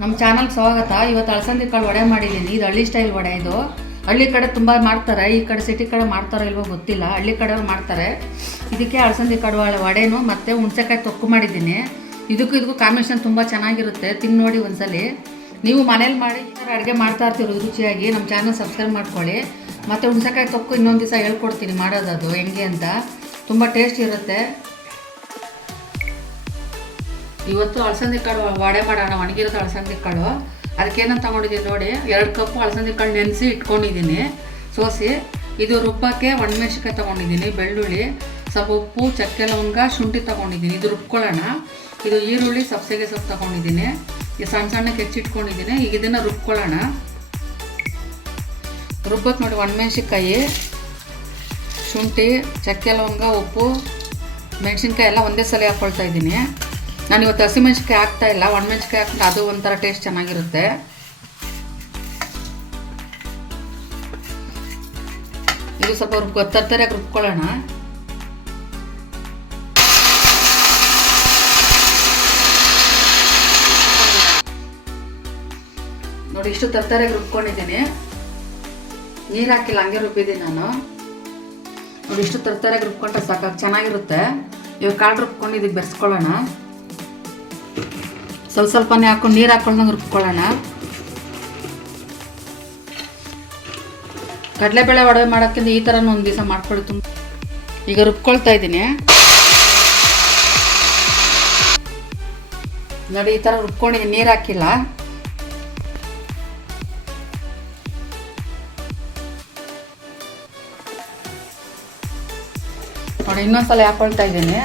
ನಮ್ಮ ಚಾನಲ್ಗೆ ಸ್ವಾಗತ. ಇವತ್ತು ಅಲಸಂದಿ ಕಾಳು ವಡೆ ಮಾಡಿದ್ದೀನಿ. ಇದು ಹಳ್ಳಿ ಸ್ಟೈಲ್ ವಡೆ. ಇದು ಹಳ್ಳಿ ಕಡೆ ತುಂಬ ಮಾಡ್ತಾರೆ, ಈ ಕಡೆ ಸಿಟಿ ಕಡೆ ಮಾಡ್ತಾರೋ ಇಲ್ವೋ ಗೊತ್ತಿಲ್ಲ. ಹಳ್ಳಿ ಕಡೆ ಮಾಡ್ತಾರೆ. ಇದಕ್ಕೆ ಅಲಸಂದಿ ಕಾಳು ವಡೆನೂ ಮತ್ತು ಹುಣಸೆಕಾಯಿ ತೊಕ್ಕು ಮಾಡಿದ್ದೀನಿ. ಇದಕ್ಕೂ ಕಾಂಬಿನೇಷನ್ ತುಂಬ ಚೆನ್ನಾಗಿರುತ್ತೆ. ತಿಂದು ನೋಡಿ ಒಂದ್ಸಲಿ. ನೀವು ಮನೇಲಿ ಮಾಡಿ ಈ ಥರ ಅಡುಗೆ ಮಾಡ್ತಾ ಇರ್ತೀವಿ ರುಚಿಯಾಗಿ. ನಮ್ಮ ಚಾನಲ್ ಸಬ್ಸ್ಕ್ರೈಬ್ ಮಾಡ್ಕೊಳ್ಳಿ. ಮತ್ತು ಹುಣಸೆಕಾಯಿ ತೊಕ್ಕು ಇನ್ನೊಂದು ದಿವಸ ಹೇಳ್ಕೊಡ್ತೀನಿ ಮಾಡೋದು ಹೆಂಗೆ ಅಂತ. ತುಂಬ ಟೇಸ್ಟ್ ಇರುತ್ತೆ. ಇವತ್ತು ಅಲಸಂದಿ ಕಾಳು ವಡೆ ಮಾಡೋಣ. ಒಣಗಿರೋದು ಅಲಸಂದಿ ಕಾಳು. ಅದಕ್ಕೇನಂತ ತೊಗೊಂಡಿದ್ದೀನಿ ನೋಡಿ, 2 ಕಪ್ಪು ಅಲಸಂದಿ ಕಾಳು ನೆನೆಸಿ ಇಟ್ಕೊಂಡಿದ್ದೀನಿ ಸೋಸಿ. ಇದು ರುಬ್ಬಕ್ಕೆ ಒಣಮೆಣ್ಸಿಕಾಯಿ ತೊಗೊಂಡಿದ್ದೀನಿ, ಬೆಳ್ಳುಳ್ಳಿ, ಸ್ವಲ್ಪ ಉಪ್ಪು, ಚಕ್ಕೆ ಲವಂಗ, ಶುಂಠಿ ತೊಗೊಂಡಿದ್ದೀನಿ. ಇದು ರುಬ್ಕೊಳ್ಳೋಣ. ಇದು ಈರುಳ್ಳಿ, ಸಬ್ಸಿಗೆ ಸೊಪ್ಪು ತೊಗೊಂಡಿದ್ದೀನಿ. ಇದು ಸಣ್ಣ ಸಣ್ಣಕ್ಕೆ ಹೆಚ್ಚಿಟ್ಕೊಂಡಿದ್ದೀನಿ. ಈಗ ಇದನ್ನು ರುಬ್ಕೊಳ್ಳೋಣ. ರುಬ್ಬಕ್ಕೆ ನೋಡಿ, ಒಣಮೆಣ್ಸಿಕಾಯಿ, ಶುಂಠಿ, ಚಕ್ಕೆ ಲವಂಗ, ಉಪ್ಪು, ಮೆಣಸಿನ್ಕಾಯಿ ಎಲ್ಲ ಒಂದೇ ಸಲ ಹಾಕ್ಕೊಳ್ತಾ ಇದ್ದೀನಿ. ನಾನು ಇವತ್ತು ಹಸಿಮೆಣ್ಸಿಕಾಯಿ ಹಾಕ್ತಾಯಿಲ್ಲ, ಒಣಮೆಣ್ಸಿಕಾಯಿ ಹಾಕ್ತಾ ಅದು ಒಂಥರ ಟೇಸ್ಟ್ ಚೆನ್ನಾಗಿರುತ್ತೆ. ಇದು ಸ್ವಲ್ಪ ತರ್ತರಿಯಾಗಿ ರುಬ್ಕೊಳ್ಳೋಣ. ನೋಡಿ, ಇಷ್ಟು ತರ್ತರಿಯಾಗಿ ರುಬ್ಕೊಂಡಿದ್ದೀನಿ. ನೀರು ಹಾಕಿಲ್ಲ, ಹಂಗೆ ರುಬ್ಬಿದ್ದೀನಿ ನಾನು. ನೋಡಿ, ಇಷ್ಟು ತರ್ತರಿಯಾಗಿ ರುಬ್ಕೊಂಡ್ರೆ ಸಾಕಾಗಿ ಚೆನ್ನಾಗಿರುತ್ತೆ. ಇವಾಗ ಕಾಳು ರುಬ್ಕೊಂಡು ಇದಕ್ಕೆ ಬೆರೆಸ್ಕೊಳ್ಳೋಣ. ಸ್ವಲ್ಪನೇ ಹಾಕೊಂಡು ನೀರು ಹಾಕ್ಕೊಂಡು ರುಬ್ಕೊಳ್ಳೋಣ. ಕಡಲೆಬೇಳೆ ವಡೆ ಮಾಡೋಕ್ಕಿಂತ ಈ ಥರನೂ ಒಂದು ದಿವಸ ಮಾಡ್ಕೊಳ್ಳಿ. ತುಂಬ ಈಗ ರುಬ್ಕೊಳ್ತಾ ಇದ್ದೀನಿ ನೋಡಿ. ಈ ಥರ ರುಬ್ಕೊಂಡಿದ್ದೀನಿ, ನೀರು ಹಾಕಿಲ್ಲ. ನೋಡಿ, ಇನ್ನೊಂದ್ಸಲ ಹಾಕ್ಕೊಳ್ತಾ ಇದ್ದೀನಿ.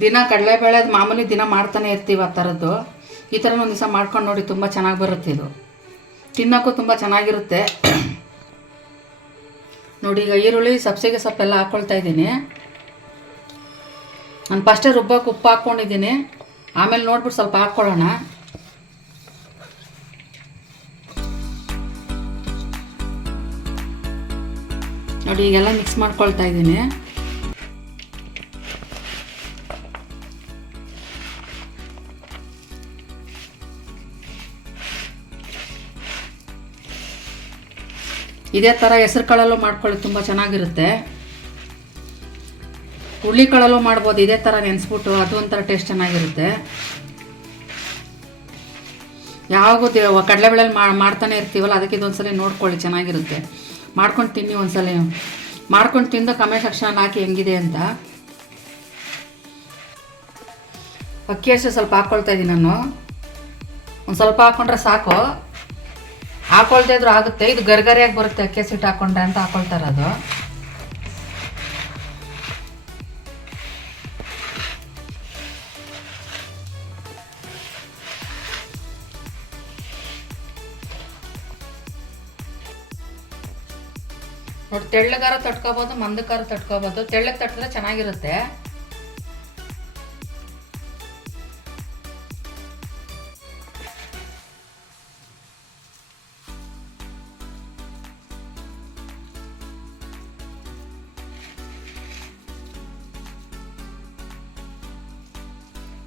ದಿನ ಕಡಲೆಬೇಳೆ ಮಾಮೂಲಿ ದಿನ ಮಾಡ್ತಾನೆ ಇರ್ತೀವಿ ಆ ಥರದ್ದು. ಈ ಥರ ಒಂದು ದಿವಸ ಮಾಡ್ಕೊಂಡು ನೋಡಿ, ತುಂಬ ಚೆನ್ನಾಗಿ ಬರುತ್ತೆ. ಇದು ತಿನ್ನೋಕ್ಕೂ ತುಂಬ ಚೆನ್ನಾಗಿರುತ್ತೆ. ನೋಡಿ, ಈಗ ಈರುಳ್ಳಿ, ಸಬ್ಸಿಗೆ ಸೊಪ್ಪೆಲ್ಲ ಹಾಕ್ಕೊಳ್ತಾ ಇದ್ದೀನಿ. ನಾನು ಫಸ್ಟೇ ರುಬ್ಬಕ್ಕೆ ಉಪ್ಪು ಹಾಕ್ಕೊಂಡಿದ್ದೀನಿ. ಆಮೇಲೆ ನೋಡ್ಬಿಟ್ಟು ಸ್ವಲ್ಪ ಹಾಕ್ಕೊಳ್ಳೋಣ. ನೋಡಿ, ಈಗೆಲ್ಲ ಮಿಕ್ಸ್ ಮಾಡ್ಕೊಳ್ತಾ ಇದ್ದೀನಿ. ಇದೇ ಥರ ಹೆಸರು ಕಾಳಲ್ಲೂ ಮಾಡ್ಕೊಳ್ಳಿ, ತುಂಬ ಚೆನ್ನಾಗಿರುತ್ತೆ. ಹುಳಿ ಕಾಳಲ್ಲೂ ಮಾಡ್ಬೋದು. ಇದೇ ಥರ ನೆನೆಸ್ಬಿಟ್ಟು ಅದು ಒಂಥರ ಟೇಸ್ಟ್ ಚೆನ್ನಾಗಿರುತ್ತೆ. ಯಾವಾಗ ಕಡಲೆಬೇಳೆಲಿ ಮಾಡ್ತಾನೆ ಇರ್ತೀವಲ್ಲ, ಅದಕ್ಕೆ ಇದೊಂದ್ಸಲ ನೋಡ್ಕೊಳ್ಳಿ, ಚೆನ್ನಾಗಿರುತ್ತೆ. ಮಾಡ್ಕೊಂಡು ತಿನ್ನಿ ಒಂದ್ಸಲ. ಮಾಡ್ಕೊಂಡು ತಿಂದು ಕಮೆಂಟ್ ಸೆಕ್ಷನ್ ಹಾಕಿ ಹೆಂಗಿದೆ ಅಂತ. ಅಕ್ಕಿ ಅಷ್ಟು ಸ್ವಲ್ಪ ಹಾಕ್ಕೊಳ್ತಾ ಇದ್ದೀನಿ ನಾನು. ಒಂದು ಸ್ವಲ್ಪ ಹಾಕ್ಕೊಂಡ್ರೆ ಸಾಕು, ಹಾಕೊಳ್ತಾ ಇದ್ರು ಆಗುತ್ತೆ. ಇದು ಗರ್ಗರಿಯಾಗಿ ಬರುತ್ತೆ ಅಕ್ಕಿ ಹಸಿಟ್ಟು ಹಾಕ್ಕೊಂಡ್ರೆ ಅಂತ ಹಾಕೊಳ್ತಾ ಇರೋದು. ನೋಡಿ, ತೆಳ್ಳಗಾರ ತಟ್ಕೋಬೋದು, ಮಂದಕ್ಕಾರ ತಟ್ಕೋಬೋದು. ತೆಳ್ಳಗೆ ತಟ್ಟಿದ್ರೆ ಚೆನ್ನಾಗಿರುತ್ತೆ.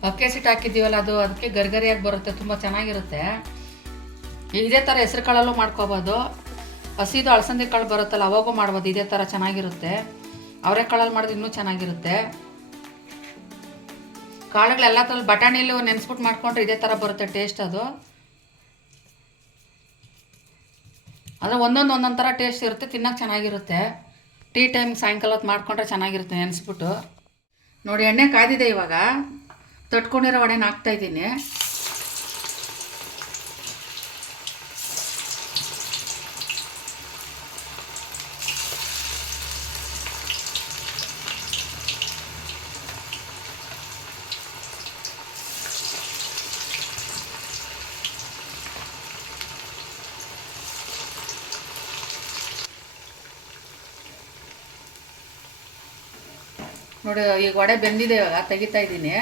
ಅಕ್ಕಿ ಹಸಿಟ್ಟು ಹಾಕಿದ್ದೀವಲ್ಲ, ಅದಕ್ಕೆ ಗರ್ಗರಿಯಾಗಿ ಬರುತ್ತೆ, ತುಂಬ ಚೆನ್ನಾಗಿರುತ್ತೆ. ಇದೇ ಥರ ಹೆಸರು ಕಾಳಲ್ಲೂ ಮಾಡ್ಕೋಬೋದು. ಹಸಿದು ಅಲಸಂದಿ ಕಾಳು ಬರುತ್ತಲ್ಲ, ಅವಾಗೂ ಮಾಡ್ಬೋದು. ಇದೇ ಥರ ಚೆನ್ನಾಗಿರುತ್ತೆ. ಅವರೆಕಾಳಲ್ಲಿ ಮಾಡಿದ್ರೆ ಇನ್ನೂ ಚೆನ್ನಾಗಿರುತ್ತೆ. ಕಾಳುಗಳೆಲ್ಲ ಥರ ಬಟಾಣಿಲಿ ನೆನೆಸ್ಬಿಟ್ಟು ಮಾಡ್ಕೊಂಡ್ರೆ ಇದೇ ಥರ ಬರುತ್ತೆ ಟೇಸ್ಟ್. ಅದು ಅಂದರೆ ಒಂದೊಂದು ಥರ ಟೇಸ್ಟ್ ಇರುತ್ತೆ, ತಿನ್ನೋಕೆ ಚೆನ್ನಾಗಿರುತ್ತೆ. ಟೀ ಟೈಮ್ ಸಾಯಂಕಾಲ ಹೊತ್ತು ಮಾಡ್ಕೊಂಡ್ರೆ ಚೆನ್ನಾಗಿರುತ್ತೆ ನೆನೆಸ್ಬಿಟ್ಟು. ನೋಡಿ, ಎಣ್ಣೆ ಕಾದಿದೆ. ಇವಾಗ ತಟ್ಕೊಂಡಿರೋ ವಡೆನ ಹಾಕ್ತಾಯಿದ್ದೀನಿ. ನೋಡಿ, ಈಗ ವಡೆ ಬೆಂದಿದೆ. ಇವಾಗ ತೆಗಿತಾ ಇದ್ದೀನಿ.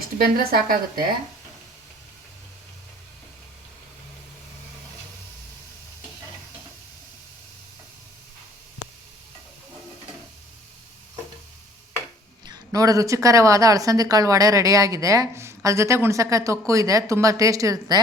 ಇಷ್ಟು ಬೆಂದರೆ ಸಾಕಾಗುತ್ತೆ. ನೋಡಿ ರುಚಿಕರವಾದ ಅಳಸಂದೆ ಕಾಳು ವಡೆ ರೆಡಿಯಾಗಿದೆ. ಅದ್ರ ಜೊತೆ ಹುಣಸೆಕಾಯಿ ತೊಕ್ಕು ಇದೆ, ತುಂಬ ಟೇಸ್ಟ್ ಇರುತ್ತೆ.